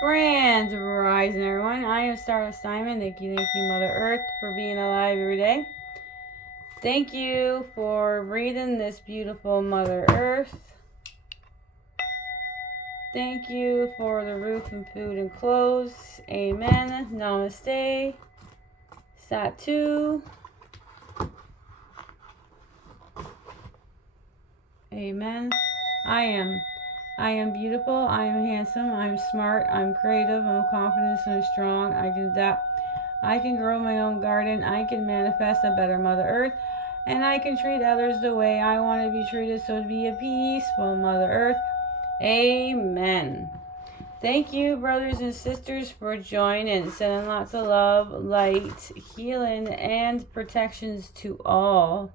Grand Rising, everyone. I am Stardust Diamond. Thank you, Mother Earth, for being alive every day. Thank you for breathing this beautiful Mother Earth. Thank you for the roof and food and clothes. Amen. Namaste. Satu. Amen. I am beautiful. I am handsome. I'm smart. I'm creative. I'm confident. I'm strong. I can adapt. I can grow my own garden. I can manifest a better Mother Earth. And I can treat others the way I want to be treated. So to be a peaceful Mother Earth. Amen. Thank you, brothers and sisters, for joining. Sending lots of love, light, healing, and protections to all.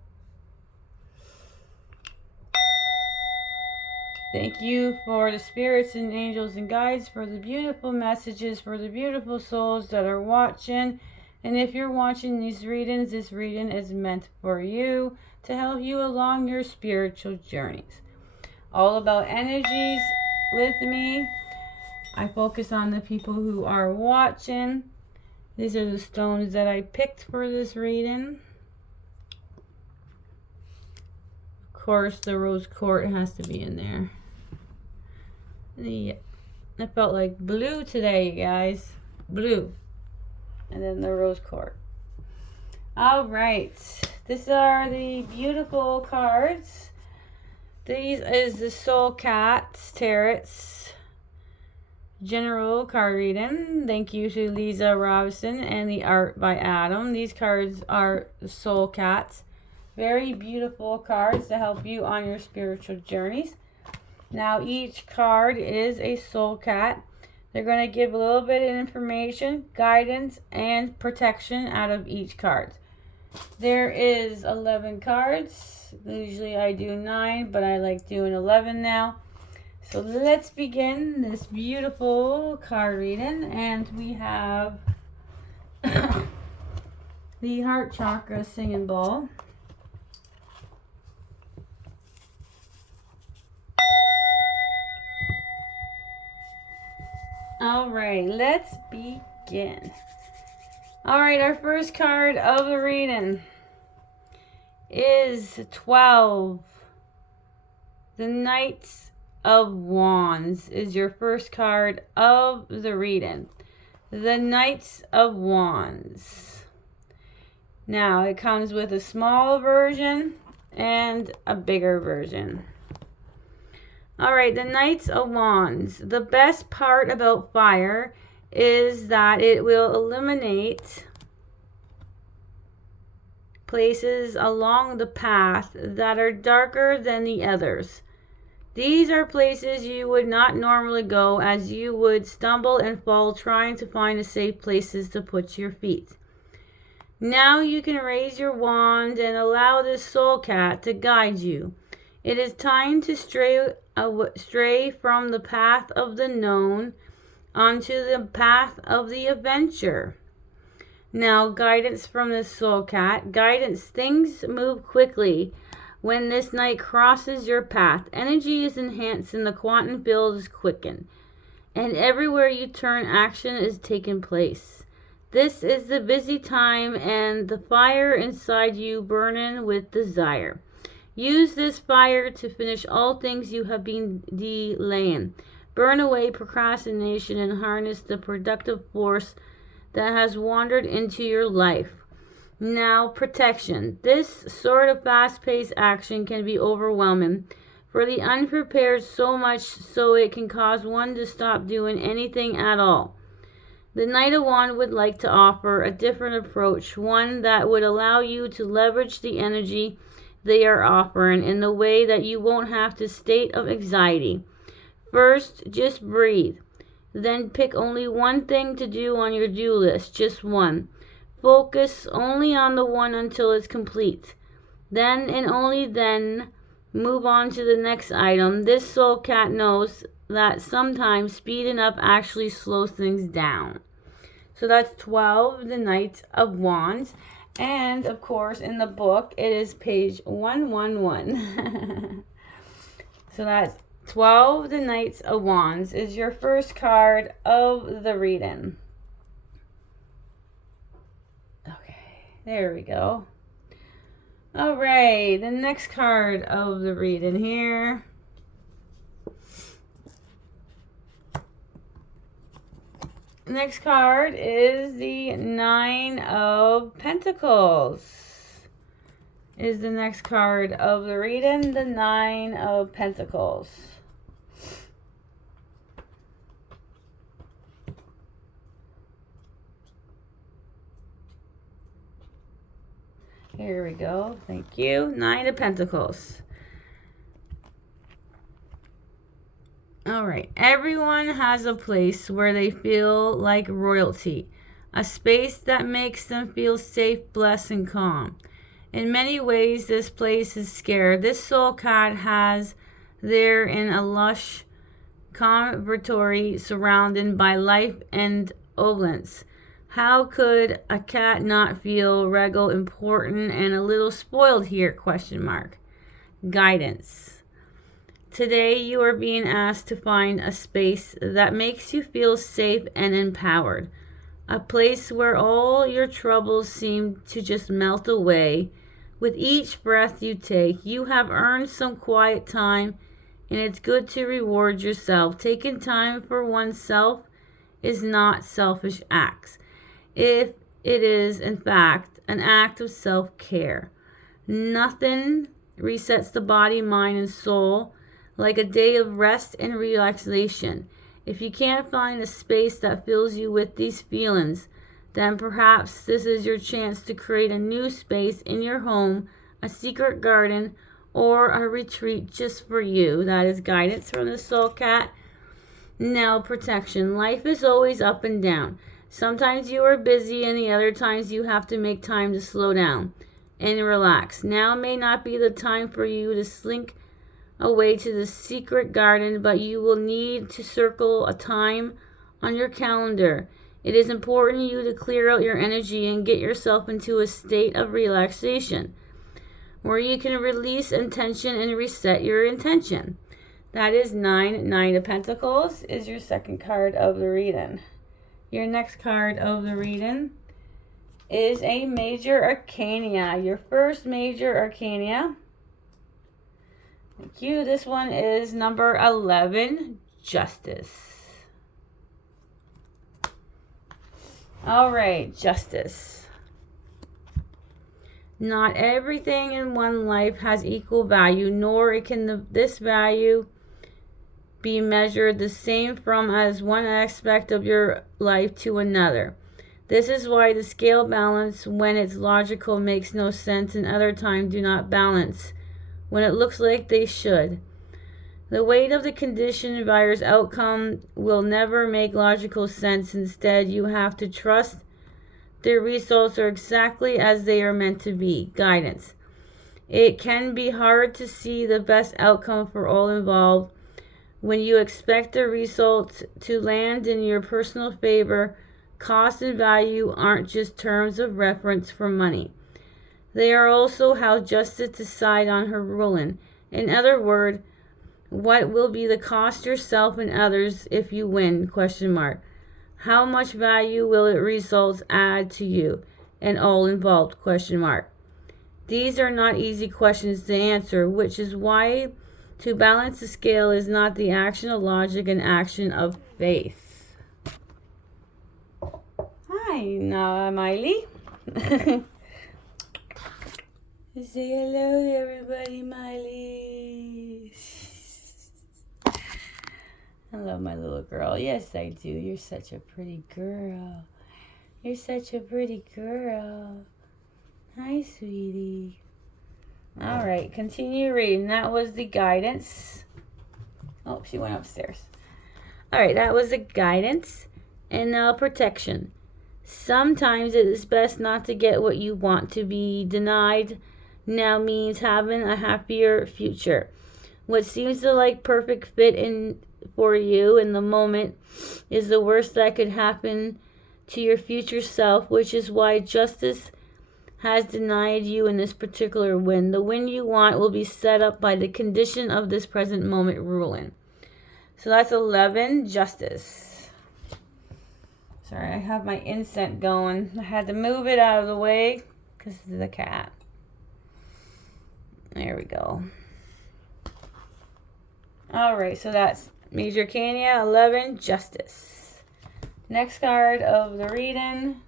Thank you for the spirits and angels and guides, for the beautiful messages, for the beautiful souls that are watching. And if you're watching these readings, this reading is meant for you to help you along your spiritual journeys. All about energies with me. I focus on the people who are watching. These are the stones that I picked for this reading. Of course, the rose quartz has to be in there. Yeah, I felt like blue today, you guys. Blue. And then the rose quartz. All right. These are the beautiful cards. These is the Soul Cat Tarots General card reading. Thank you to Lisa Robinson and the art by Adam. These cards are the Soul Cats. Very beautiful cards to help you on your spiritual journeys. Now each card is a soul cat. They're going to give a little bit of information, guidance, and protection out of each card. There is 11 cards. Usually I do 9, but I like doing 11 now. So let's begin this beautiful card reading. And we have the Heart Chakra Singing Bowl. Alright, let's begin. Alright, our first card of the reading is 12. The Knights of Wands is your first card of the reading. The Knights of Wands. Now, it comes with a small version and a bigger version. Alright, the Knights of Wands. The best part about fire is that it will eliminate places along the path that are darker than the others. These are places you would not normally go, as you would stumble and fall trying to find a safe places to put your feet. Now you can raise your wand and allow this soul cat to guide you. It is time to stray from the path of the known onto the path of the adventure. Now, guidance from the soul cat. Guidance. Things move quickly when this knight crosses your path. Energy is enhanced and the quantum field is quickened. And everywhere you turn, action is taking place. This is the busy time and the fire inside you burning with desire. Use this fire to finish all things you have been delaying. Burn away procrastination and harness the productive force that has wandered into your life. Now, protection. This sort of fast-paced action can be overwhelming for the unprepared, so much so it can cause one to stop doing anything at all. The Knight of Wands would like to offer a different approach, one that would allow you to leverage the energy they are offering in the way that you won't have to state of anxiety. First, just breathe. Then pick only one thing to do on your do list, just one. Focus only on the one until it's complete. Then and only then move on to the next item. This soul cat knows that sometimes speeding up actually slows things down. So that's 12, the Knight of Wands. And, of course, in the book, it is page 111. So that's 12, the Knights of Wands, is your first card of the reading. Okay, there we go. All right, the next card of the reading here. Next card is the Nine of Pentacles. Is the next card of the reading, the Nine of Pentacles. Here we go. Thank you. Nine of Pentacles. All right. Everyone has a place where they feel like royalty. A space that makes them feel safe, blessed, and calm. In many ways, this place is scared. This soul cat has there in a lush conservatory surrounded by life and opulence. How could a cat not feel regal, important, and a little spoiled here? Question mark. Guidance. Today you are being asked to find a space that makes you feel safe and empowered. A place where all your troubles seem to just melt away. With each breath you take, you have earned some quiet time, and it's good to reward yourself. Taking time for oneself is not selfish acts. If it is, in fact, an act of self-care. Nothing resets the body, mind, and soul like a day of rest and relaxation. If you can't find a space that fills you with these feelings, then perhaps this is your chance to create a new space in your home, a secret garden, or a retreat just for you. That is guidance from the Soul Cat. Now, protection. Life is always up and down. Sometimes you are busy and the other times you have to make time to slow down and relax. Now may not be the time for you to slink away to the secret garden, but you will need to circle a time on your calendar. It is important you to clear out your energy and get yourself into a state of relaxation where you can release intention and reset your intention. That is Nine of Pentacles is your second card of the reading. Your next card of the reading is a Major Arcana. Your first Major Arcana. Thank you. This one is number 11, Justice. All right, Justice. Not everything in one life has equal value, nor can this value be measured the same from as one aspect of your life to another. This is why the scale balance, when it's logical, makes no sense, and other times do not balance when it looks like they should. The weight of the condition virus outcome will never make logical sense. Instead, you have to trust the results are exactly as they are meant to be. Guidance. It can be hard to see the best outcome for all involved when you expect the results to land in your personal favor. Cost and value aren't just terms of reference for money. They are also how justice decide on her ruling. In other words, what will be the cost yourself and others if you win? Question mark. How much value will it results add to you and all involved? Question mark. These are not easy questions to answer, which is why to balance the scale is not the action of logic and action of faith. Hi, now Miley. Say hello to everybody, Miley. I love my little girl. Yes, I do. You're such a pretty girl. You're such a pretty girl. Hi, sweetie. All right, continue reading. That was the guidance. Oh, she went upstairs. All right, that was the guidance. And now protection. Sometimes it is best not to get what you want. To be denied now means having a happier future. What seems to like perfect fit in for you in the moment is the worst that could happen to your future self, which is why justice has denied you in this particular win. The win you want will be set up by the condition of this present moment ruling. So that's 11, Justice. Sorry, I have my incense going. I had to move it out of the way because of the cat. There we go. Alright, so that's Major Arcana, 11, Justice. Next card of the reading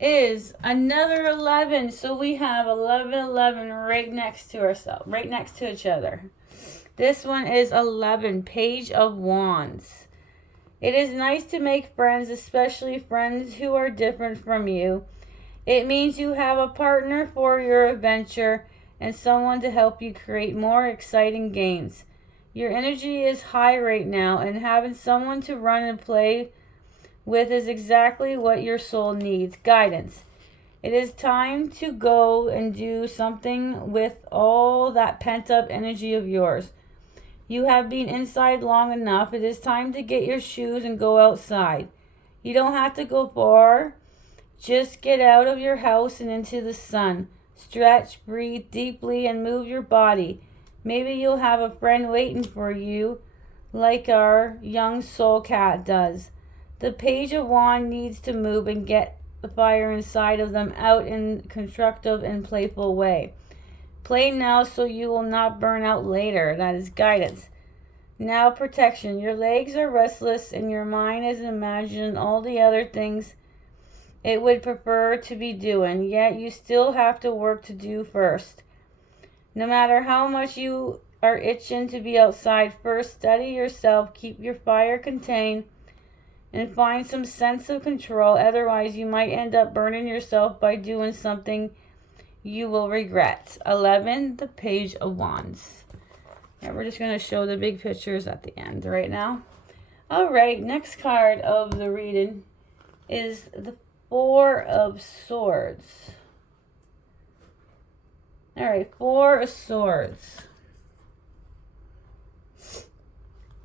is another 11. So we have 11, 11 right next to ourselves, right next to each other. This one is 11, Page of Wands. It is nice to make friends, especially friends who are different from you. It means you have a partner for your adventure and someone to help you create more exciting games. Your energy is high right now, and having someone to run and play with is exactly what your soul needs. Guidance. It is time to go and do something with all that pent-up energy of yours. You have been inside long enough. It is time to get your shoes and go outside. You don't have to go far. Just get out of your house and into the sun. Stretch, breathe deeply, and move your body. Maybe you'll have a friend waiting for you, like our young soul cat does. The Page of Wands needs to move and get the fire inside of them out in a constructive and playful way. Play now so you will not burn out later. That is guidance. Now protection. Your legs are restless and your mind is imagining all the other things it would prefer to be doing, yet you still have to work to do first. No matter how much you are itching to be outside, first study yourself, keep your fire contained, and find some sense of control. Otherwise, you might end up burning yourself by doing something you will regret. 11, the Page of Wands. Yeah, we're just going to show the big pictures at the end right now. All right, next card of the reading is the Four of Swords. All right, Four of Swords.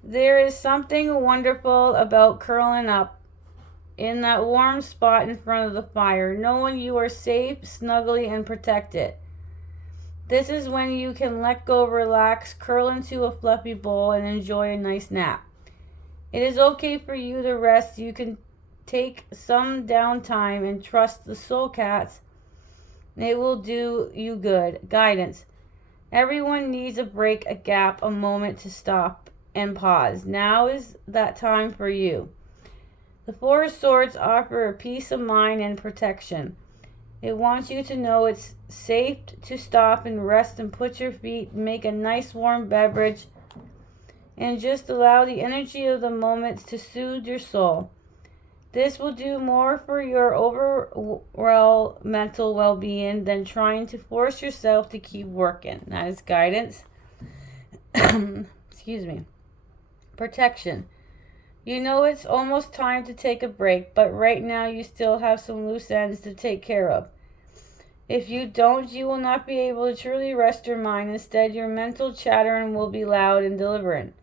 There is something wonderful about curling up in that warm spot in front of the fire, knowing you are safe, snuggly, and protected. This is when you can let go, relax, curl into a fluffy ball, and enjoy a nice nap. It is okay for you to rest. You can take some downtime and trust the soul cats. It will do you good. Guidance. Everyone needs a break, a gap, a moment to stop and pause. Now is that time for you. The Four of Swords offer a peace of mind and protection. It wants you to know it's safe to stop and rest and put your feet, make a nice warm beverage, and just allow the energy of the moments to soothe your soul. This will do more for your overall mental well-being than trying to force yourself to keep working. That is guidance. Excuse me. Protection. You know it's almost time to take a break, but right now you still have some loose ends to take care of. If you don't, you will not be able to truly rest your mind. Instead, your mental chattering will be loud and deliberate.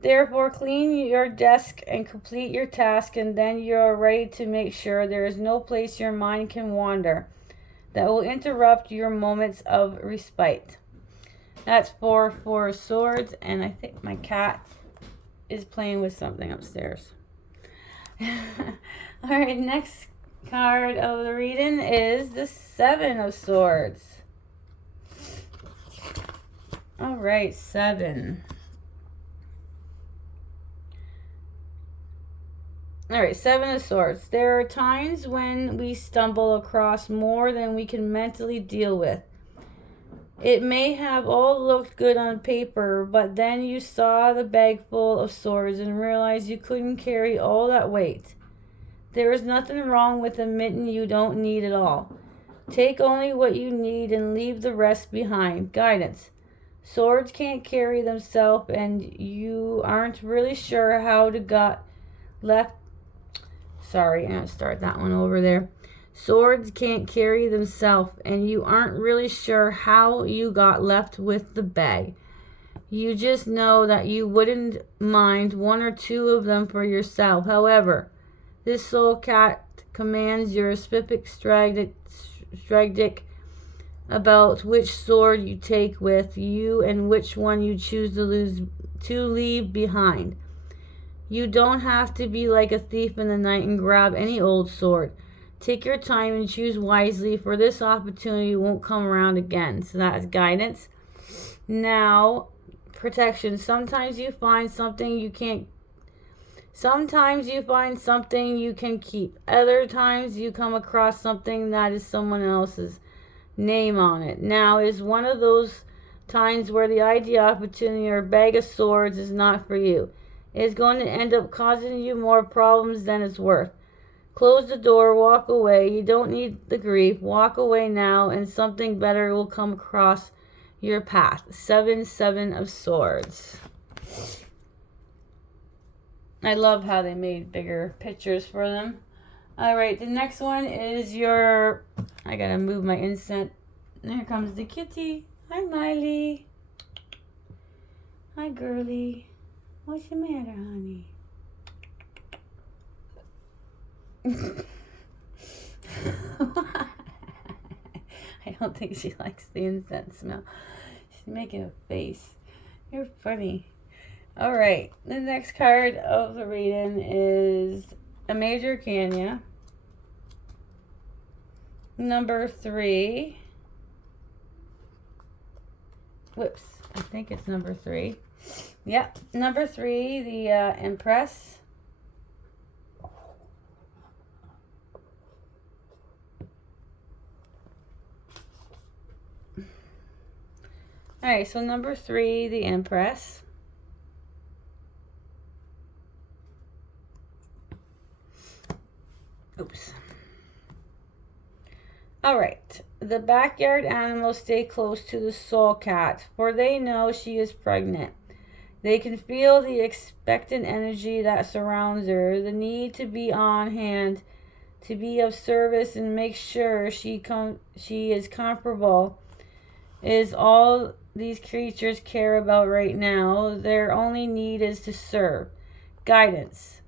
Therefore, clean your desk and complete your task, and then you are ready to make sure there is no place your mind can wander that will interrupt your moments of respite. That's Four of Swords, and I think my cat is playing with something upstairs. All right, next card of the reading is the Seven of Swords. All right, 7. All right, Seven of Swords. There are times when we stumble across more than we can mentally deal with. It may have all looked good on paper, but then you saw the bag full of swords and realized you couldn't carry all that weight. There is nothing wrong with admitting you don't need it all. Take only what you need and leave the rest behind. Guidance. Swords can't carry themselves, and you aren't really sure how to got left. Sorry, I'm going to start that one over there. Swords can't carry themselves, and you aren't really sure how you got left with the bag. You just know that you wouldn't mind one or two of them for yourself. However, this soul cat commands your specific strategic about which sword you take with you and which one you choose to leave behind. You don't have to be like a thief in the night and grab any old sword. Take your time and choose wisely, for this opportunity won't come around again. So that's guidance. Now, protection. Sometimes you find something you can keep. Other times you come across something that is someone else's name on it. Now is one of those times where the idea, opportunity, or bag of swords is not for you. It's going to end up causing you more problems than it's worth. Close the door, walk away. You don't need the grief. Walk away now, and something better will come across your path. 7 of Swords. I love how they made bigger pictures for them. Alright, the next one is your... I gotta move my incense. Here comes the kitty. Hi, Miley. Hi, girly. What's the matter, honey? I don't think she likes the incense smell. She's making a face. You're funny. Alright, the next card of the reading is a Major Arcana. Number 3. Whoops, I think it's number 3. Yep, number 3, the Empress. Alright, so number 3, the Empress. Oops. Alright, the backyard animals stay close to the soul cat, for they know she is pregnant. They can feel the expectant energy that surrounds her, the need to be on hand, to be of service and make sure she is comfortable is all these creatures care about right now. Their only need is to serve. Guidance.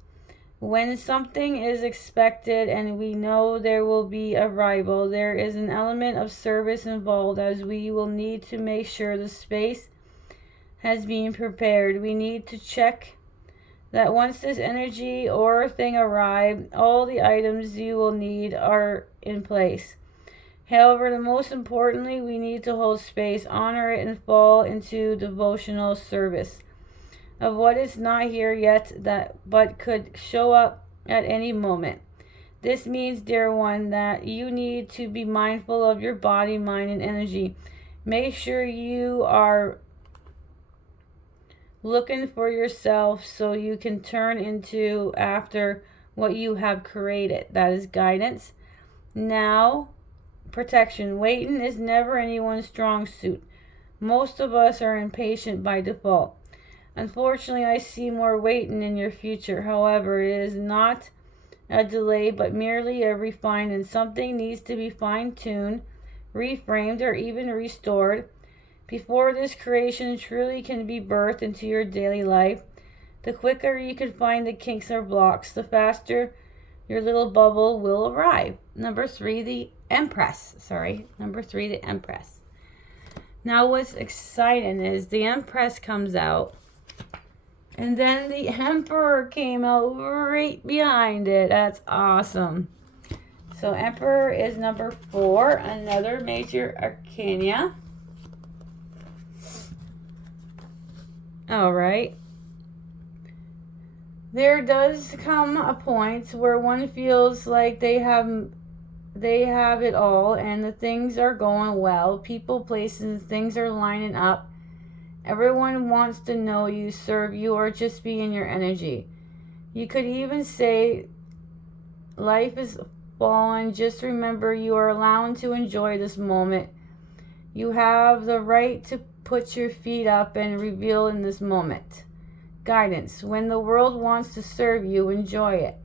When something is expected and we know there will be arrival, there is an element of service involved, as we will need to make sure the space has been prepared. We need to check that once this energy or thing arrives, all the items you will need are in place. However, the most importantly, we need to hold space, honor it, and fall into devotional service of what is not here yet, but could show up at any moment. This means, dear one, that you need to be mindful of your body, mind, and energy. Make sure you are looking for yourself so you can turn into after what you have created. That is guidance. Now, protection. Waiting is never anyone's strong suit. Most of us are impatient by default. Unfortunately, I see more waiting in your future. However, it is not a delay, but merely a refinement. Something needs to be fine-tuned, reframed, or even restored before this creation truly can be birthed into your daily life. The quicker you can find the kinks or blocks, the faster your little bubble will arrive. Number 3, the Empress. Number 3, the Empress. Now what's exciting is the Empress comes out, and then the Emperor came out right behind it. That's awesome. So Emperor is number 4, another Major Arcana. Alright. There does come a point where one feels like they have it all and the things are going well. People, places, things are lining up. Everyone wants to know you, serve you, or just be in your energy. You could even say life is fallen. Just remember you are allowed to enjoy this moment. You have the right to put your feet up and reveal in this moment. Guidance. When the world wants to serve you, enjoy it.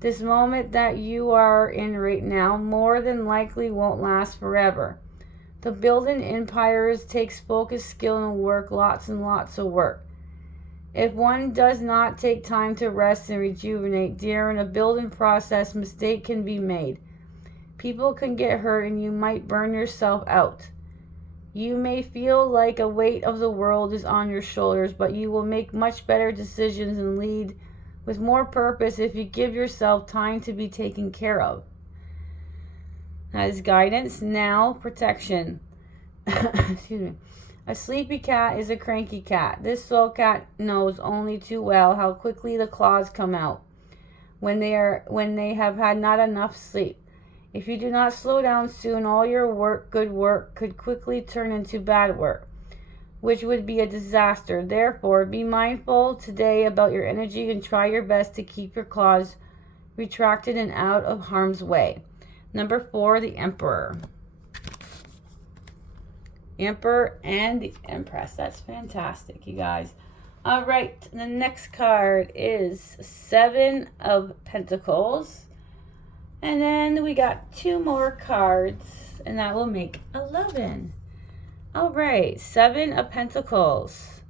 This moment that you are in right now more than likely won't last forever. The building empires takes focus, skill, and work, lots and lots of work. If one does not take time to rest and rejuvenate during a building process, mistake can be made. People can get hurt and you might burn yourself out. You may feel like a weight of the world is on your shoulders, but you will make much better decisions and lead with more purpose if you give yourself time to be taken care of. That is guidance. Now, protection. Excuse me. A sleepy cat is a cranky cat. This soul cat knows only too well how quickly the claws come out when they have had not enough sleep. If you do not slow down soon, all your good work could quickly turn into bad work, which would be a disaster. Therefore, be mindful today about your energy and try your best to keep your claws retracted and out of harm's way. Number 4, the Emperor. Emperor and the Empress. That's fantastic, you guys. All right, the next card is 7 of Pentacles. And then we got 2 more cards, and that will make 11. All right, 7 of Pentacles.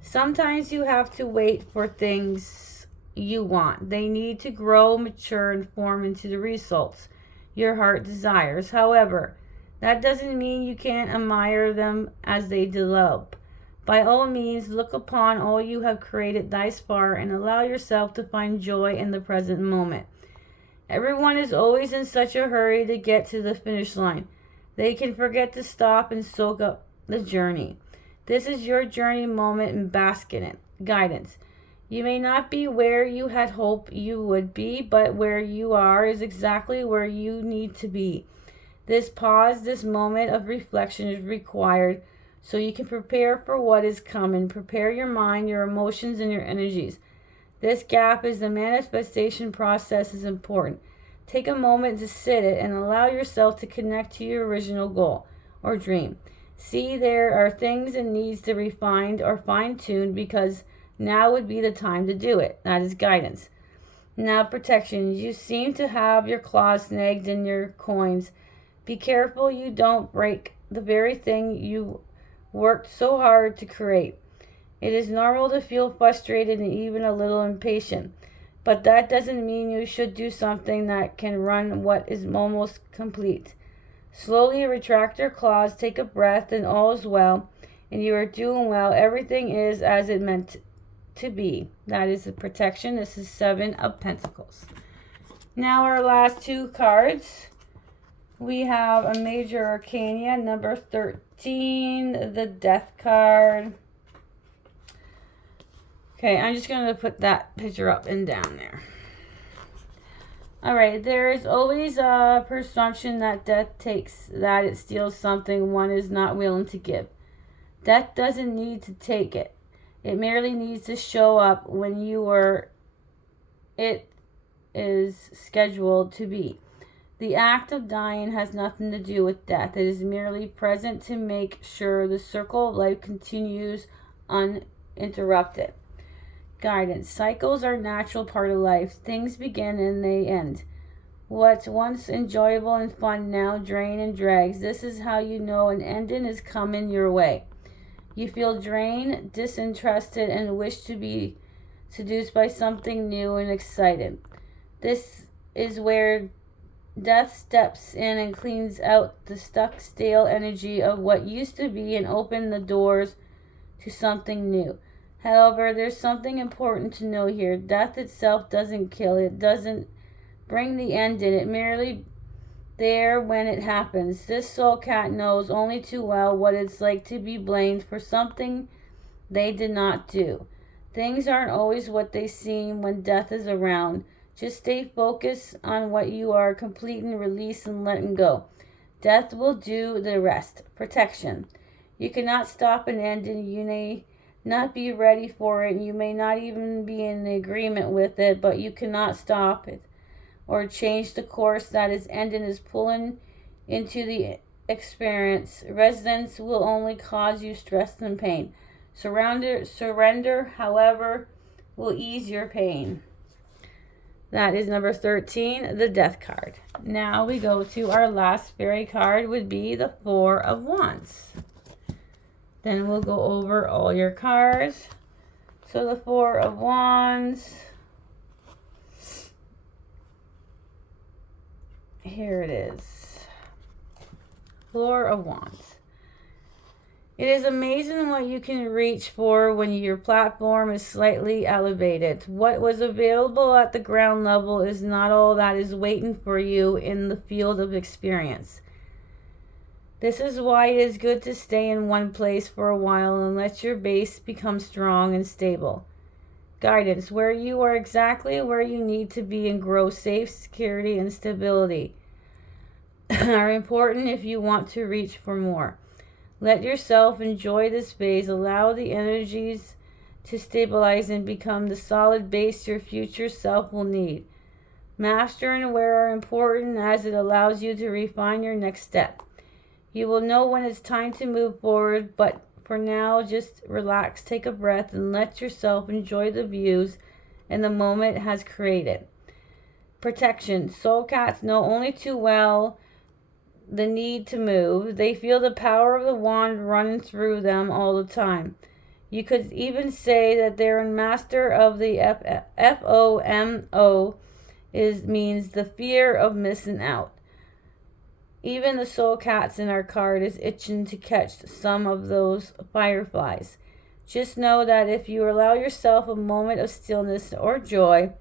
Sometimes you have to wait for things you want. They need to grow, mature, and form into the results your heart desires. However, that doesn't mean you can't admire them as they develop. By all means, look upon all you have created thus far and allow yourself to find joy in the present moment. Everyone is always in such a hurry to get to the finish line. They can forget to stop and soak up the journey. This is your journey moment and bask in it. Guidance. You may not be where you had hoped you would be, but where you are is exactly where you need to be. This pause, this moment of reflection is required so you can prepare for what is coming. Prepare your mind, your emotions, and your energies. This gap is the manifestation process is important. Take a moment to sit it and allow yourself to connect to your original goal or dream. See, there are things that needs to be refined or fine-tuned because now would be the time to do it. That is guidance. Now, protection. You seem to have your claws snagged in your coins. Be careful you don't break the very thing you worked so hard to create. It is normal to feel frustrated and even a little impatient, but that doesn't mean you should do something that can run what is almost complete. Slowly retract your claws, take a breath, and all is well, and you are doing well. Everything is as it meant to be. That is the protection. This is 7 of Pentacles. Now our last 2 cards. We have a Major Arcana, number 13, the Death card. Okay, I'm just going to put that picture up and down there. All right, there is always a presumption that death takes, that it steals something one is not willing to give. Death doesn't need to take it. It merely needs to show up when it is scheduled to be. The act of dying has nothing to do with death. It is merely present to make sure the circle of life continues uninterrupted. Guidance. Cycles are a natural part of life. Things begin and they end. What's once enjoyable and fun now drains and drags. This is how you know an ending is coming your way. You feel drained, disinterested, and wish to be seduced by something new and exciting. This is where death steps in and cleans out the stuck, stale energy of what used to be and opens the doors to something new. However, there's something important to know here. Death itself doesn't kill. It doesn't bring the end in. It merely there when it happens. This soul cat knows only too well what it's like to be blamed for something they did not do. Things aren't always what they seem when death is around. Just stay focused on what you are completing, release, and letting go. Death will do the rest. Protection. You cannot stop an ending. You may not be ready for it. You may not even be in agreement with it, but you cannot stop it or change the course that its ending is pulling into the experience. Resistance will only cause you stress and pain. Surrender, however, will ease your pain. That is number 13, the Death card. Now we go to our last fairy card, would be the Four of Wands. Then we'll go over all your cards. So the Four of Wands. Here it is. Four of Wands. It is amazing what you can reach for when your platform is slightly elevated. What was available at the ground level is not all that is waiting for you in the field of experience. This is why it is good to stay in one place for a while and let your base become strong and stable. Guidance, where you are exactly where you need to be and grow safe, security, and stability are important if you want to reach for more. Let yourself enjoy this phase. Allow the energies to stabilize and become the solid base your future self will need. Master and aware are important as it allows you to refine your next step. You will know when it's time to move forward, but for now, just relax, take a breath, and let yourself enjoy the views and the moment has created. Protection. Soul cats know only too well the need to move. They feel the power of the wand running through them all the time. You could even say that they're a master of the FOMO means the fear of missing out. Even the soul cats in our card is itching to catch some of those fireflies. Just know that if you allow yourself a moment of stillness or joy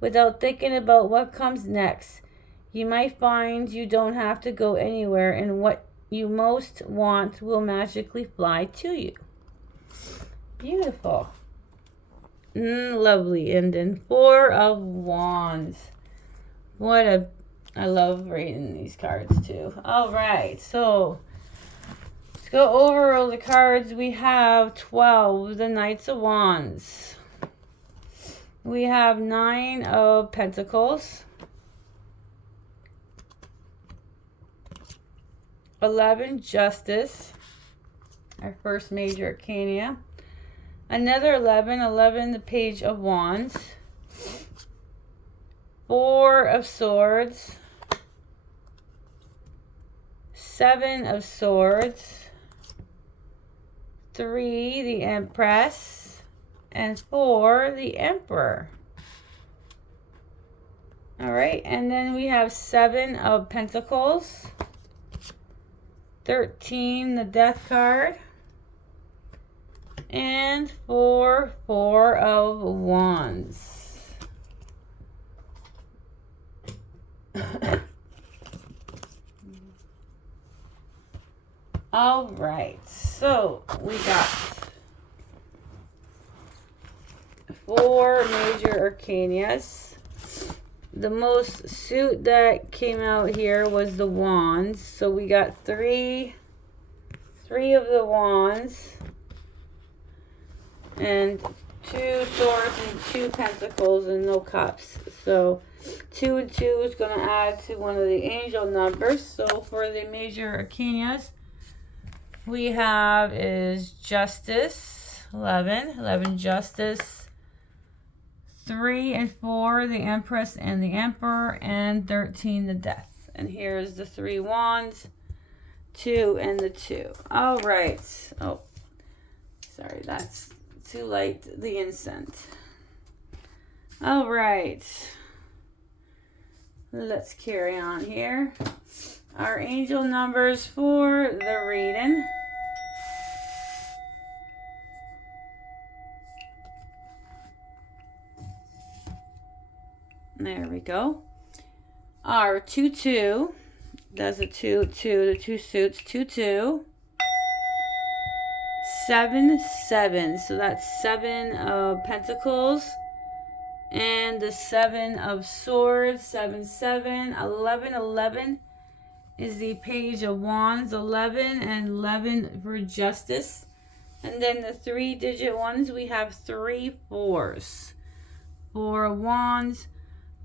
without thinking about what comes next, you might find you don't have to go anywhere and what you most want will magically fly to you. Beautiful. Lovely ending. Four of Wands. I love reading these cards too. All right, so let's go over all the cards. We have 12, the Knights of Wands. We have 9 of Pentacles. 11, Justice, our first major arcana. Another 11, the Page of Wands. 4 of Swords. 7 of Swords. 3, the Empress. And 4, the Emperor. All right, and then we have 7 of Pentacles. 13, the Death card. And 4 of Wands. All right, so we got 4 major arcanas. The most suit that came out here was the Wands. So we got three of the Wands. And 2 Swords and 2 Pentacles and no Cups. So 2 and 2 is going to add to one of the angel numbers. So for the major arcanas, we have is Justice, 11 Justice. 3 and 4, the Empress and the Emperor, and 13, the Death. And here's the 3 Wands, 2 and the 2. All right. Oh, sorry, that's too light, the incense. All right. Let's carry on here. Our angel numbers for the reading. There we go. Our 2-2. Does a 2-2, the 2 suits, 2-2. 7-7. So that's 7 of Pentacles. And the 7 of Swords, 7-7. 11 is the Page of Wands, 11 and 11 for Justice. And then the 3-digit ones, we have 3 4s. 4 of Wands,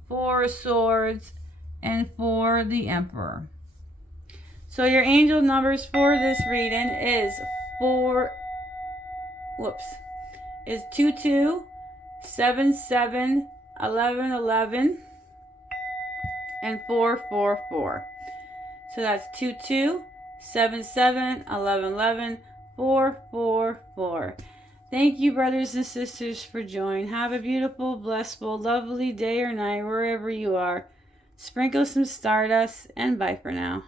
4 Swords, and 4 the Emperor. So your angel numbers for this reading is 22, 7, 11, 11, and 4, 4, 4. So that's 2, 2, 7, 7, 11, 11, 4, 4, 4. Thank you, brothers and sisters, for joining. Have a beautiful, blissful, lovely day or night, wherever you are. Sprinkle some stardust, and bye for now.